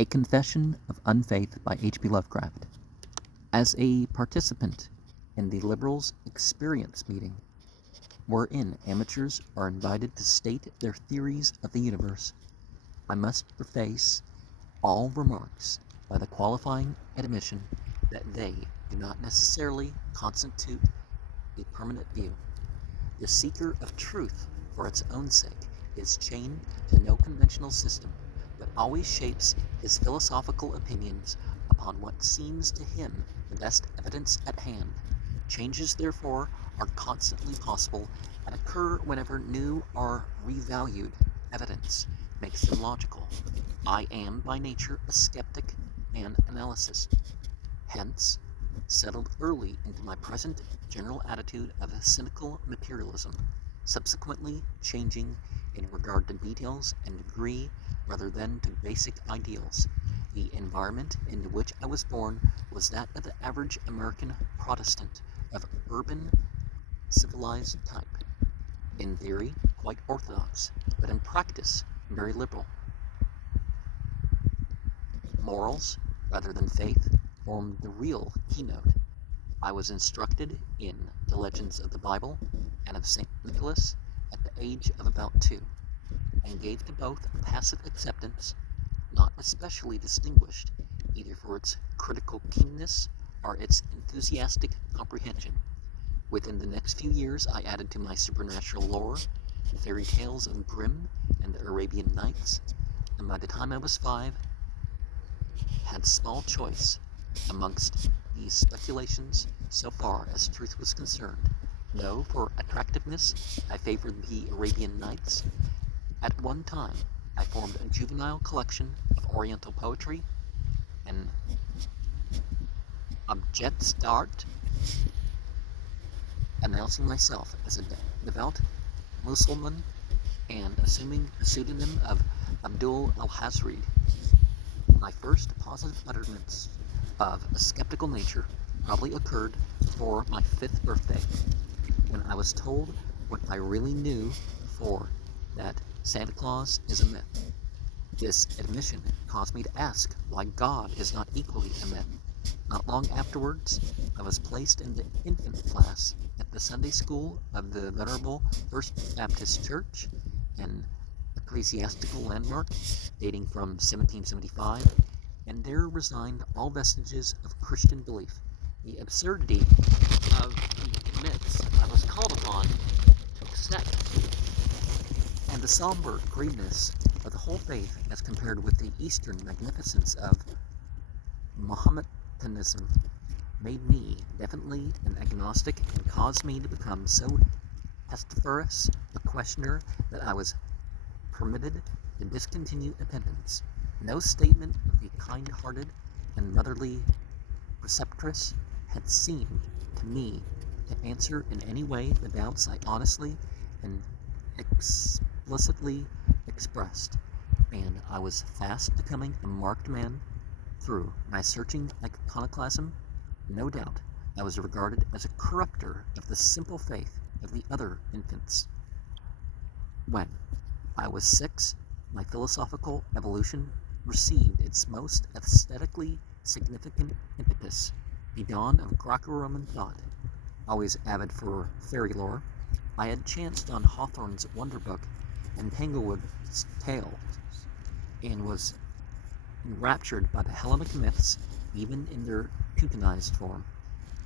A Confession of Unfaith by H.P. Lovecraft. As a participant in the Liberals' Experience meeting, wherein amateurs are invited to state their theories of the universe, I must preface all remarks by the qualifying admission that they do not necessarily constitute a permanent view. The seeker of truth for its own sake is chained to no conventional system, but always shapes his philosophical opinions upon what seems to him the best evidence at hand. Changes, therefore, are constantly possible and occur whenever new or revalued evidence makes them logical. I am by nature a skeptic and analyst, hence settled early into my present general attitude of cynical materialism, subsequently changing in regard to details and degree rather than to basic ideals. The environment in which I was born was that of the average American Protestant of urban, civilized type. In theory, quite orthodox, but in practice, very liberal. Morals, rather than faith, formed the real keynote. I was instructed in the legends of the Bible and of St. Nicholas at the age of about 2, and gave to both a passive acceptance, not especially distinguished either for its critical keenness or its enthusiastic comprehension. Within the next few years, I added to my supernatural lore the fairy tales of Grimm and the Arabian Nights, and by the time I was 5, had small choice amongst these speculations so far as truth was concerned. Though for attractiveness I favored the Arabian Nights, at one time I formed a juvenile collection of Oriental poetry and objects d'art, announcing myself as a devout Mussulman and assuming the pseudonym of Abdul al-Hazrid. My first positive utterance of a skeptical nature probably occurred before my 5th birthday, when I was told what I really knew before, that Santa Claus is a myth. This admission caused me to ask why God is not equally a myth. Not long afterwards, I was placed in the infant class at the Sunday school of the Venerable First Baptist Church, an ecclesiastical landmark dating from 1775, and there resigned all vestiges of Christian belief. The absurdity of the myths I was called upon to accept, and the somber greenness of the whole faith as compared with the Eastern magnificence of Mohammedanism, made me definitely an agnostic and caused me to become so pestiferous a questioner that I was permitted to discontinue attendance. No statement of the kind-hearted and motherly preceptress had seemed to me to answer in any way the doubts I honestly and explicitly expressed, and I was fast becoming a marked man through my searching iconoclasm. No doubt I was regarded as a corrupter of the simple faith of the other infants. When I was 6, my philosophical evolution received its most aesthetically significant impetus, the dawn of Greco-Roman thought. Always avid for fairy lore, I had chanced on Hawthorne's Wonder Book and Tanglewood's Tales, and was enraptured by the Hellenic myths, even in their Teutonized form.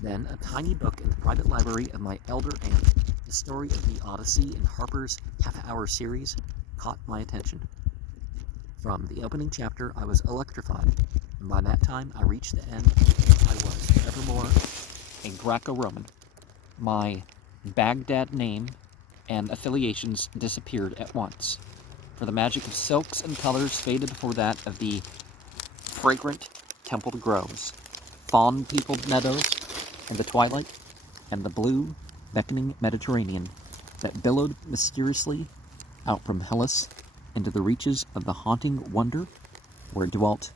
Then a tiny book in the private library of my elder aunt, the story of the Odyssey in Harper's half-hour series, caught my attention. From the opening chapter, I was electrified, and by that time I reached the end, I was evermore a Greco-Roman. My Baghdad name and affiliations disappeared at once, for the magic of silks and colors faded before that of the fragrant templed groves, fawn-peopled meadows, and the twilight, and the blue, beckoning Mediterranean that billowed mysteriously out from Hellas into the reaches of the haunting wonder where dwelt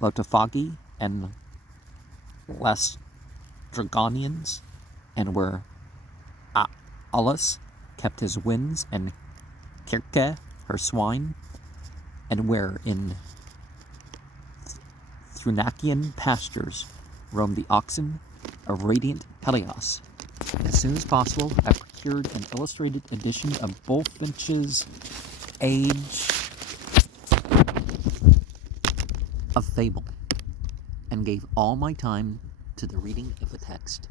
Lotophagi and Lastragonians, and where Aulus kept his winds and Kirke her swine, and where in Trunacian pastures roam the oxen of radiant Peleos. As soon as possible, I procured an illustrated edition of Bulfinch's Age of Fable, and gave all my time to the reading of the text,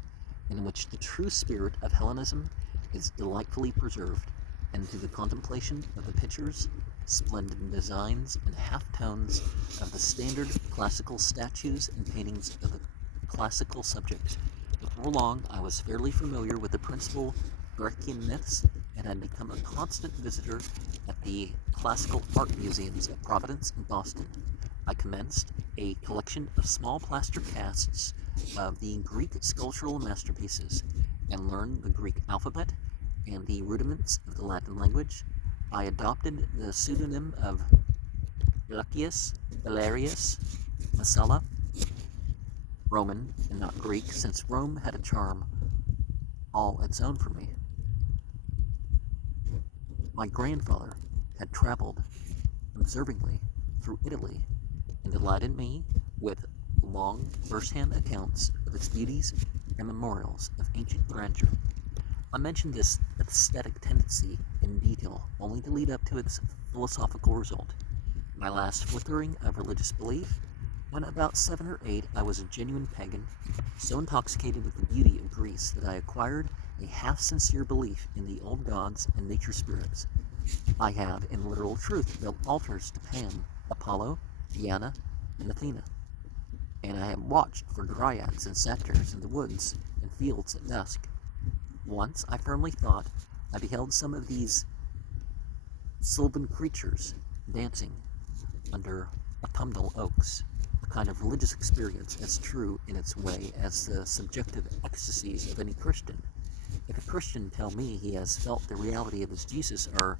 in which the true spirit of Hellenism is delightfully preserved, and to the contemplation of the pictures, splendid designs, and half-tones of the standard classical statues and paintings of the classical subjects. Before long, I was fairly familiar with the principal Grecian myths, and had become a constant visitor at the classical art museums of Providence and Boston. I commenced a collection of small plaster casts of the Greek sculptural masterpieces, and learned the Greek alphabet and the rudiments of the Latin language. I adopted the pseudonym of Lucius Valerius Messala, Roman and not Greek, since Rome had a charm all its own for me. My grandfather had traveled observingly through Italy and delighted me with long first-hand accounts of its beauties and memorials of ancient grandeur. I mention this aesthetic tendency in detail only to lead up to its philosophical result. My last flickering of religious belief, when about 7 or 8 I was a genuine pagan, so intoxicated with the beauty of Greece that I acquired a half-sincere belief in the old gods and nature spirits. I have, in literal truth, built altars to Pan, Apollo, Diana, and Athena, and I have watched for dryads and satyrs in the woods and fields at dusk. Once I firmly thought I beheld some of these sylvan creatures dancing under autumnal oaks, a kind of religious experience as true in its way as the subjective ecstasies of any Christian. If a Christian tell me he has felt the reality of his Jesus or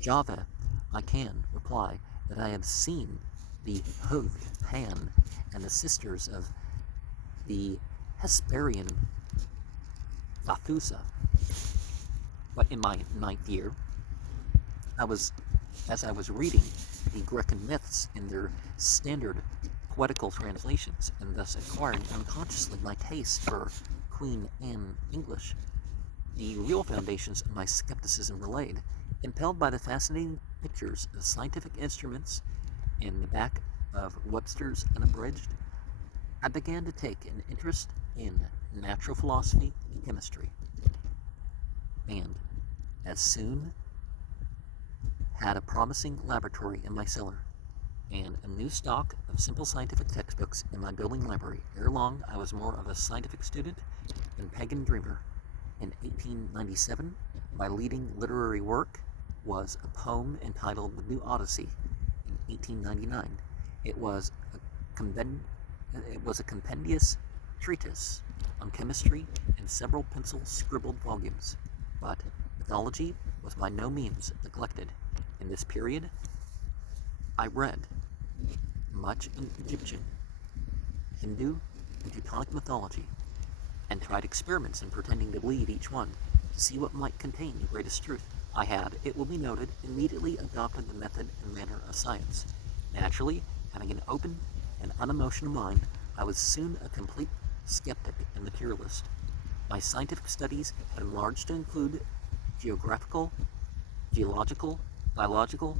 Java, I can reply that I have seen the hooved Pan and the sisters of the Hesperian Vathusa. But in my 9th year, as I was reading the Grecian myths in their standard poetical translations, and thus acquiring unconsciously my taste for Queen Anne English, the real foundations of my skepticism were laid, impelled by the fascinating pictures of scientific instruments in the back of Webster's Unabridged. I began to take an interest in natural philosophy and chemistry, and as soon had a promising laboratory in my cellar, and a new stock of simple scientific textbooks in my building library. Ere long, I was more of a scientific student than pagan dreamer. In 1897, my leading literary work was a poem entitled The New Odyssey. In 1899, it was a compendious treatise on chemistry and several pencil-scribbled volumes. But mythology was by no means neglected. In this period, I read much in Egyptian, Hindu, and Teutonic mythology, and tried experiments in pretending to believe each one to see what might contain the greatest truth. I had, it will be noted, immediately adopted the method and manner of science. Naturally, having an open and unemotional mind, I was soon a complete skeptic and materialist. My scientific studies had enlarged to include geographical, geological, biological,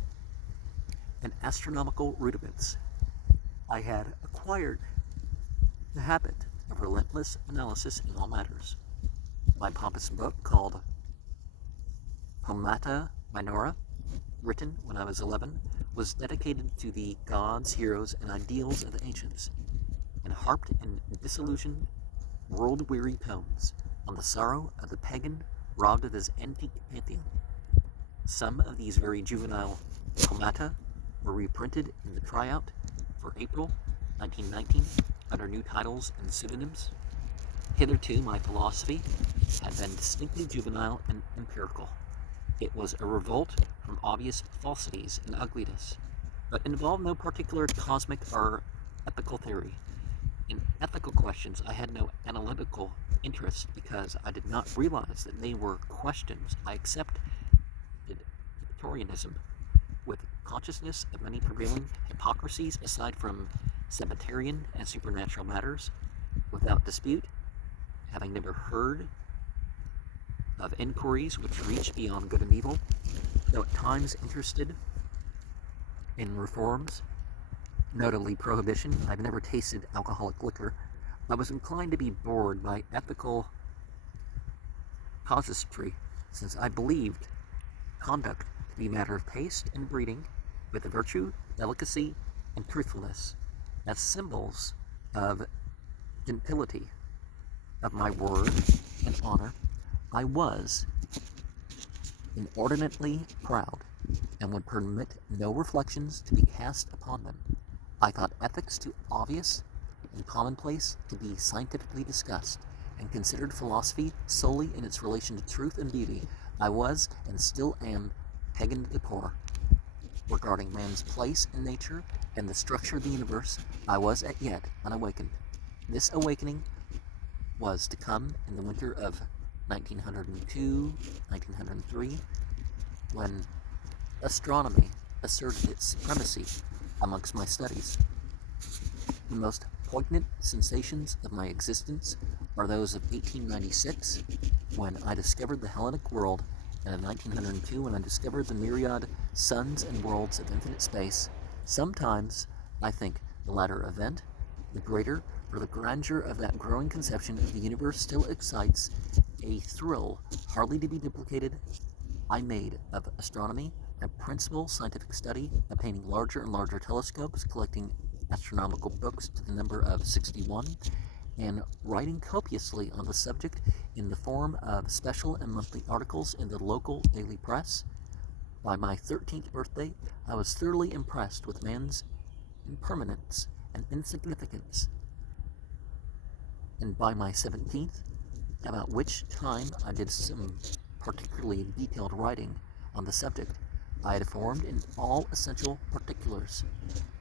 and astronomical rudiments. I had acquired the habit of relentless analysis in all matters. My pompous book, called Poemata Minora, written when I was 11, was dedicated to the gods, heroes, and ideals of the ancients, and harped in disillusioned, world-weary poems on the sorrow of the pagan robbed of his antique pantheon. Some of these very juvenile poemata were reprinted in the tryout for April 1919 under new titles and pseudonyms. Hitherto, my philosophy had been distinctly juvenile and empirical. It was a revolt from obvious falsities and ugliness, but involved no particular cosmic or ethical theory. In ethical questions, I had no analytical interest because I did not realize that they were questions. I accepted Victorianism with consciousness of many prevailing hypocrisies aside from Sabbatarian and supernatural matters, without dispute, having never heard of inquiries which reach beyond good and evil, though at times interested in reforms, notably prohibition. I've never tasted alcoholic liquor. I was inclined to be bored by ethical casuistry, since I believed conduct to be a matter of taste and breeding, with virtue, delicacy, and truthfulness as symbols of gentility, of my word and honor. I was inordinately proud, and would permit no reflections to be cast upon them. I thought ethics too obvious and commonplace to be scientifically discussed, and considered philosophy solely in its relation to truth and beauty. I was, and still am, pagan to the core. Regarding man's place in nature and the structure of the universe, I was as yet unawakened. This awakening was to come in the winter of 1902, 1903, when astronomy asserted its supremacy amongst my studies. The most poignant sensations of my existence are those of 1896, when I discovered the Hellenic world, and of 1902, when I discovered the myriad suns and worlds of infinite space. Sometimes I think the latter event, the greater or the grandeur of that growing conception of the universe, still excites a thrill hardly to be duplicated. I made of astronomy a principal scientific study, obtaining larger and larger telescopes, collecting astronomical books to the number of 61, and writing copiously on the subject in the form of special and monthly articles in the local daily press. By my 13th birthday, I was thoroughly impressed with man's impermanence and insignificance, and by my 17th, about which time I did some particularly detailed writing on the subject, I had formed in all essential particulars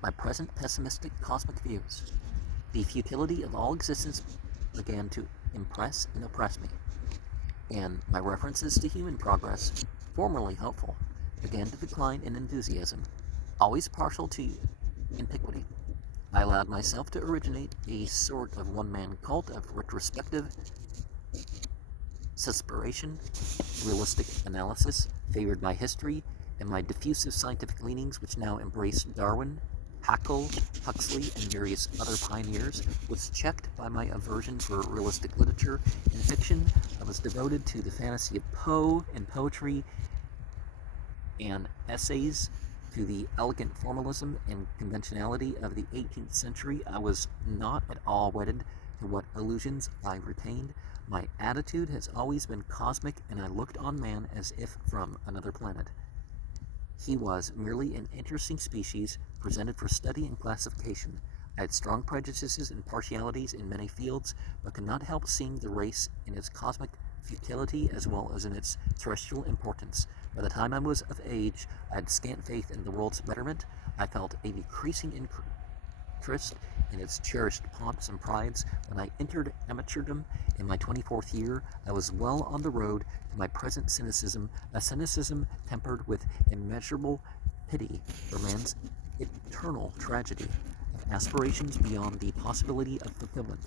my present pessimistic cosmic views. The futility of all existence began to impress and oppress me, and my references to human progress, formerly hopeful, began to decline in enthusiasm, always partial to antiquity. I allowed myself to originate a sort of one-man cult of retrospective suspiration, realistic analysis, favored by history, and my diffusive scientific leanings, which now embrace Darwin, Haeckel, Huxley, and various other pioneers, was checked by my aversion for realistic literature. In fiction, I was devoted to the fantasy of Poe and poetry and essays, to the elegant formalism and conventionality of the 18th century. I was not at all wedded to what illusions I retained. My attitude has always been cosmic, and I looked on man as if from another planet. He was merely an interesting species presented for study and classification. I had strong prejudices and partialities in many fields, but could not help seeing the race in its cosmic futility as well as in its terrestrial importance. By the time I was of age, I had scant faith in the world's betterment. I felt a decreasing interest in its cherished pomps and prides. When I entered amateurdom in my 24th year, I was well on the road to my present cynicism, a cynicism tempered with immeasurable pity for man's eternal tragedy of aspirations beyond the possibility of fulfillment.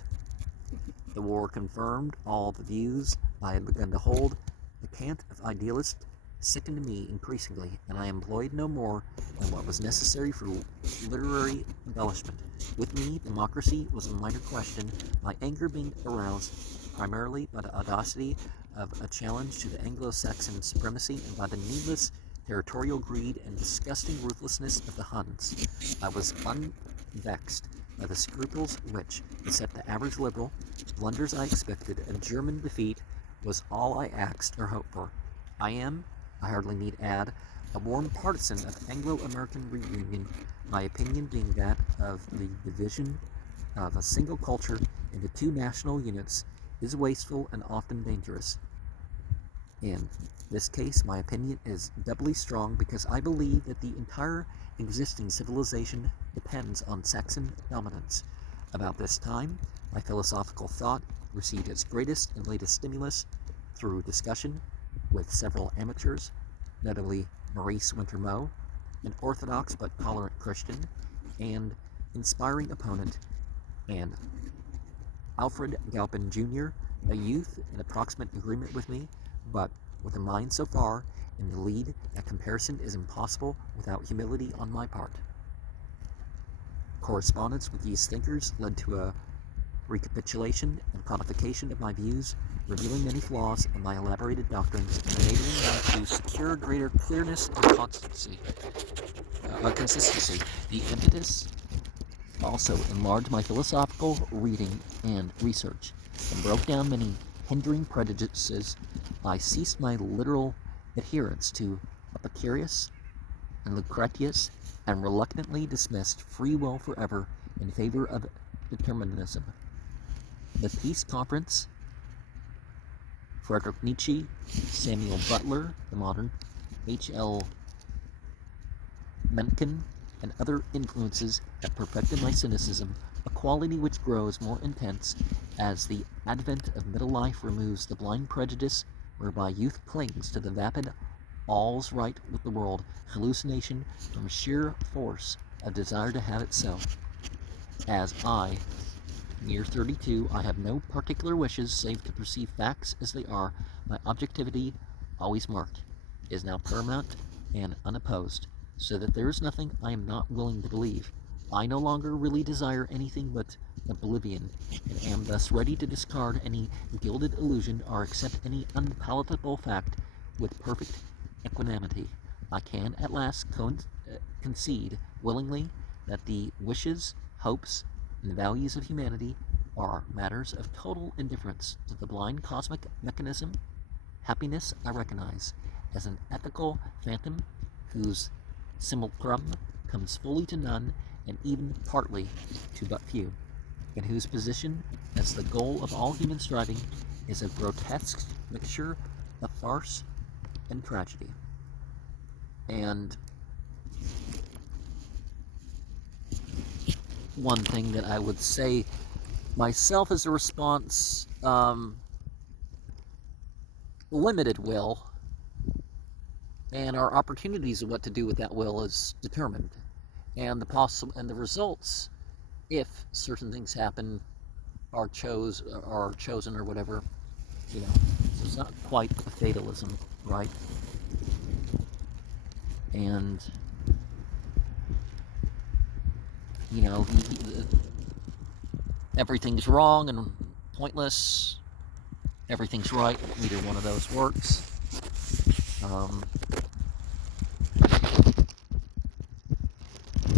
The war confirmed all the views I had begun to hold. The cant of idealists sickened me increasingly, and I employed no more than what was necessary for literary embellishment. With me, democracy was a minor question, my anger being aroused primarily by the audacity of a challenge to the Anglo-Saxon supremacy and by the needless territorial greed and disgusting ruthlessness of the Huns. I was unvexed by the scruples which beset the average liberal. Blunders I expected, a German defeat was all I asked or hoped for. I am, I hardly need add, a warm partisan of Anglo-American reunion, my opinion being that of the division of a single culture into two national units is wasteful and often dangerous. In this case, my opinion is doubly strong because I believe that the entire existing civilization depends on Saxon dominance. About this time, my philosophical thought received its greatest and latest stimulus through discussion with several amateurs, notably Maurice Winter-Moe, an orthodox but tolerant Christian, and inspiring opponent, and Alfred Galpin Jr., a youth in approximate agreement with me, but with a mind so far in the lead that comparison is impossible without humility on my part. Correspondence with these thinkers led to a recapitulation and codification of my views, revealing many flaws in my elaborated doctrines and enabling me to secure greater clearness and consistency. The impetus also enlarged my philosophical reading and research, and broke down many hindering prejudices. I ceased my literal adherence to Epicurus and Lucretius, and reluctantly dismissed free will forever in favor of determinism. The Peace Conference, Friedrich Nietzsche, Samuel Butler, the modern, H.L. Mencken, and other influences have perfected my cynicism, a quality which grows more intense as the advent of middle life removes the blind prejudice whereby youth clings to the vapid all's right with the world hallucination from sheer force of desire to have it so. As I, near 32, I have no particular wishes save to perceive facts as they are. My objectivity, always marked, is now paramount and unopposed, so that there is nothing I am not willing to believe. I no longer really desire anything but oblivion, and am thus ready to discard any gilded illusion or accept any unpalatable fact with perfect equanimity. I can at last concede willingly that the wishes, hopes, and values of humanity are matters of total indifference to the blind cosmic mechanism. Happiness I recognize as an ethical phantom whose simulacrum comes fully to none and even partly to but few, and whose position as the goal of all human striving is a grotesque mixture of farce and tragedy. And one thing that I would say myself as a response, limited will, and our opportunities of what to do with that will is determined, and the results, if certain things happen, are chosen or whatever. So it's not quite a fatalism, right? And everything's wrong and pointless. Everything's right. Neither one of those works.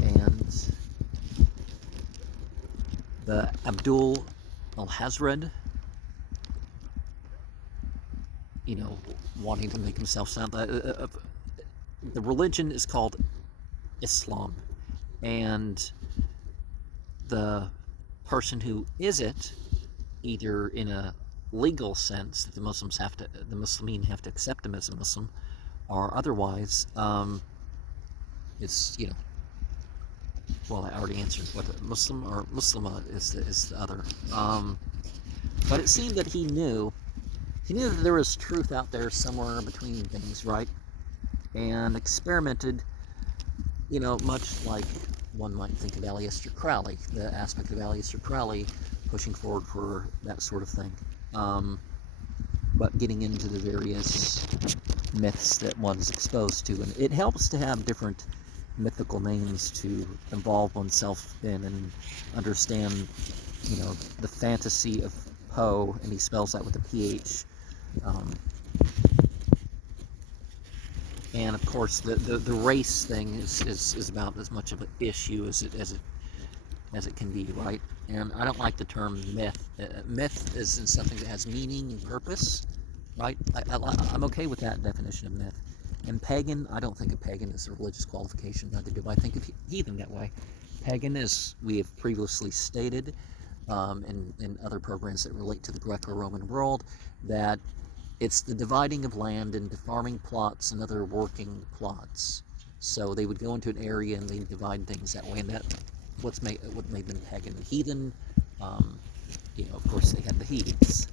And the Abdul al-Hazred, wanting to make himself sound the religion is called Islam, and the person who is it, either in a legal sense that the Muslimin have to accept him as a Muslim, or otherwise, it's well, I already answered what Muslim or Muslima is the other. But it seemed that he knew that there was truth out there somewhere between things, right? And experimented, much like one might think of Aleister Crowley, the aspect of Aleister Crowley pushing forward for that sort of thing. But getting into the various myths that one's exposed to. And it helps to have different mythical names to involve oneself in and understand, the fantasy of Poe, and he spells that with a PH. And of course, the race thing is about as much of an issue as it can be, right? And I don't like the term myth. Myth is something that has meaning and purpose, right? I'm okay with that definition of myth. And pagan, I don't think of pagan as a religious qualification, neither do I think of heathen that way. Pagan, as we have previously stated in other programs that relate to the Greco-Roman world, that it's the dividing of land into farming plots and other working plots. So they would go into an area and they divide things that way, and that what made them pagan. The heathen, of course, they had the heathens.